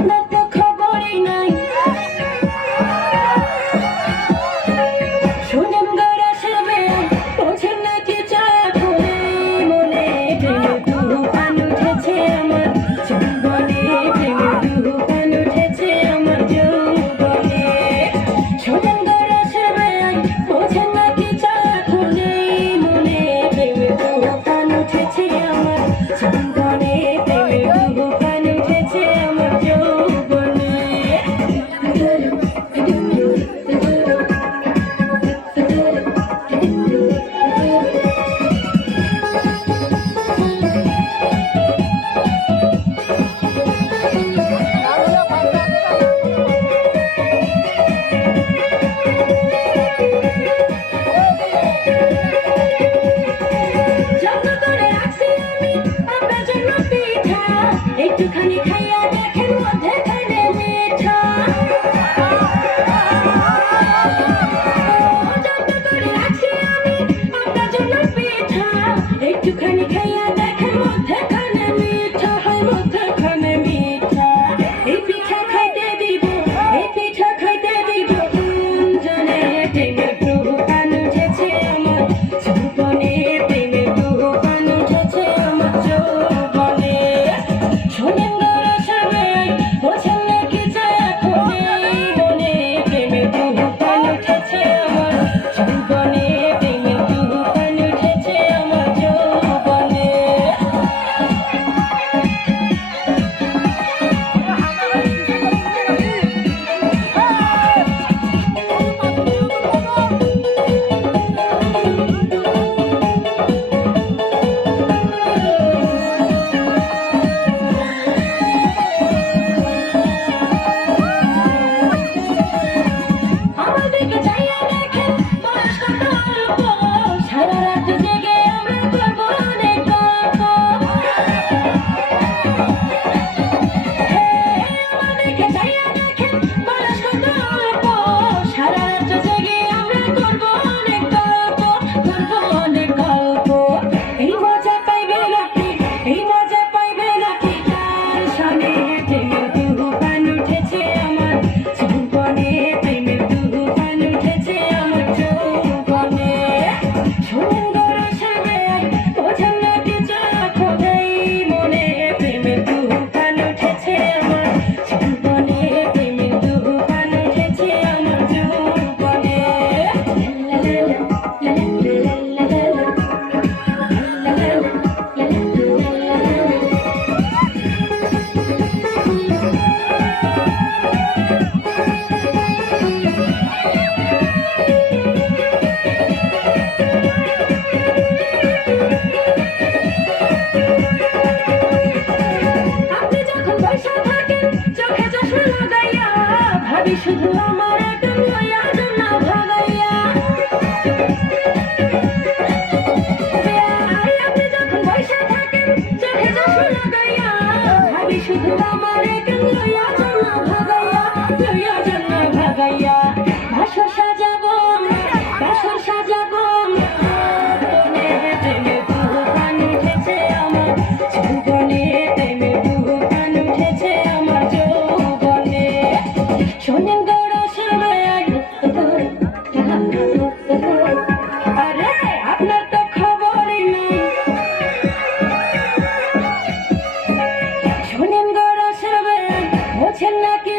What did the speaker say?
আপনার তো খবরই নাই। শোনেন গরসের বেয়াই, বোঝেন নাকি চাকুরে মনে প্রেমের তুফান উঠেছে আমার যৌবনে, প্রেমের তুফান উঠেছে আমার যৌবনে। শোনেন গরসের বেয়াই, বোঝেন নাকি চাকুরে মনে প্রেমের তুফান উঠেছে আমার যৌবনে, প্রেমের তুফান উঠেছে আমার যৌবনে। একটুখানি খাইয়া দেখেন মধ্যেখানে মিঠা। যত্ন করে রাখছি আমি আপনার জন্য পিঠা। একটুখানি খাইয়া দেখেন মধ্যেখানে মিঠা, হয় মধ্যেখানে মিঠা। এই পিঠা খাইতে দিব, এই পিঠা খাইতে দিব জনে প্রেমের তুফান উঠেছে আমার যৌবনে, প্রেমের তুফান উঠেছে আমার যৌবনে। শোনেন গরসের বেয়াই, বোঝেন নাকি চাকুরে মনে প্রেমের তুফান উঠেছে আমার যৌবনে, প্রেমের তুফান উঠেছে আমার যৌবনে। আমাদেরকে চাইয়া দেখেন বয়স কত অল্প, সারা রাত জেগে আমরা করবো অনেক গল্প। আমাদেরকে চাইয়া দেখেন বয়স কত অল্প, সারা রাত জেগে আমরা করবো অনেক গল্প, করবো অনেক গল্প। এই মজা পাইবে নাকি, এই মজা পাইবে নাকি কার সনে প্রেমের তুফান উঠেছে আমার যৌবনে, প্রেমের তুফান উঠেছে আমার যৌবনে। শোনেন গরসের বেয়াই, বোঝেন নাকি চাকুরে মনে প্রেমের তুফান উঠেছে আমার যৌবনে, প্রেমের তুফান উঠেছে আমার যৌবনে। আপনি যখন বসে থাকেন চোখে চশমা লাগাইয়া, ভাবি শুধু আমার একটা লইয়া জন্য ভাগাইয়া। আপনি যখন বসে থাকেন চোখে চশমা লাগাইয়া, ভাবি শুধু আমার একটা লইয়া জন্য ভাগাইয়া, লইয়া জন্য ভাগাইয়া। ভাসর সাজাবো, বাসর সাজাবো প্রেমের তুফান উঠেছে আমার যৌবনে, প্রেমের তুফান উঠেছে আমার যৌবনে। শোনেন গরসের বেয়াই, আরে আপনার তো খবরই নাই। শোনেন গরসের বেয়াই, বোঝেন নাকি